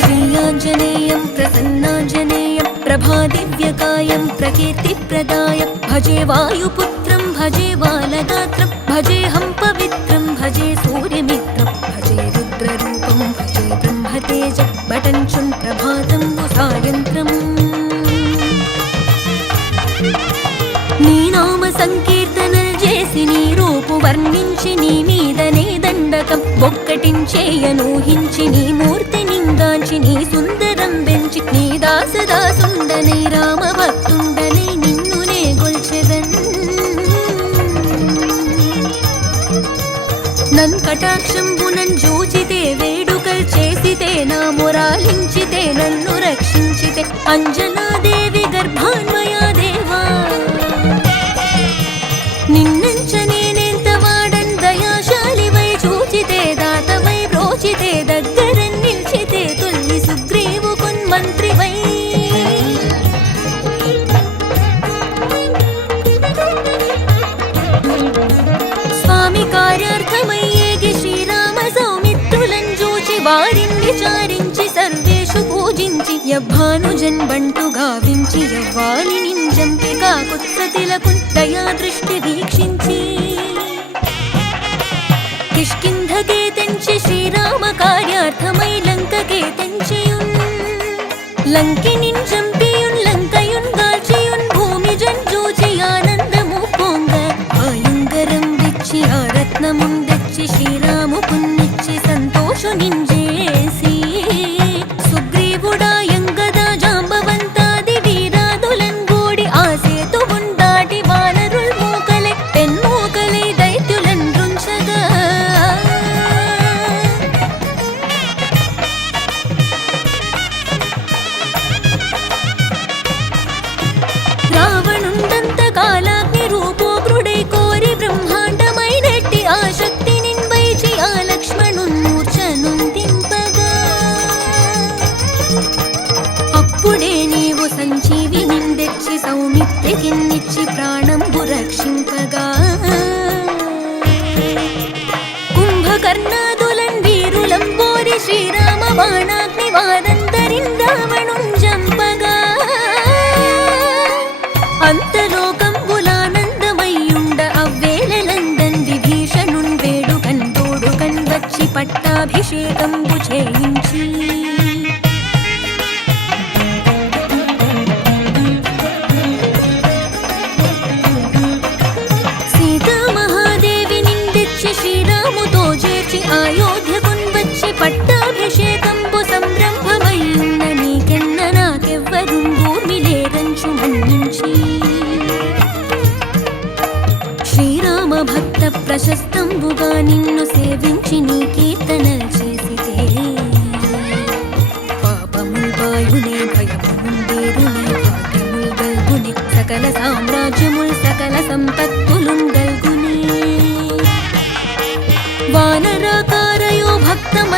श्रीयाञ्जनेयं प्रसन्नाञ्जनेयं प्रभादिव्यकायं प्रकीर्तिप्रदाय भजे वायुपुत्रं भजे భజే హం పవిత్రం భజే సూర్యమిత్రం భజే రుద్రరూపం భజే బ్రహ్మతేజ బటంచున్ ప్రభాతం సాయంత్రం నీ సంకీర్తనలు చేసి నీ రూపు వర్ణించి నీ మీదనే దండకం ఒక్కటించేయనూహించి నీ మూర్తి నిందాంచి నీ సుందరం పెంచి నీ దాసదాసు अंजना యభానుజన్ బంటు గావించి యవ్వాలి నింజంపి కాకుత్సతిలకు దయా దృష్టి వీక్షించి. కిష్కింధకే తెంచి శ్రీరామ కార్యార్థమై లంకకే తెంచియున్. లంకి సౌమిత్రికిన్నిచ్చి ప్రాణంబు రక్షింపగా. కుంభకర్ణాదులం వీరులం పోరి శ్రీరామ బాణాగ్ని వారందరిన్ రావణుం జంపగా. అంతలోకంబులానందమయ్యుండ అవ్వేలందంది విభీషణున్ వేడు కందోడు కన్వచ్చి పట్టాభిషేకంబు చేయ. అయోధ్యకున్ వచ్చి పట్టాభిషేకంబు సంరంభమయ్యున్న నీకెన్న నాకెవ్వరు భూమి లేదంచు మన్నించి. శ్రీరామ భక్త ప్రశస్తంబుగా నిన్ను సేవించి నీ కీర్తన చేసితే. పాపముల్ బాయునే భయముండేరునే సకల సామ్రాజ్యముల్ సకల సంపత్ மொத்தமா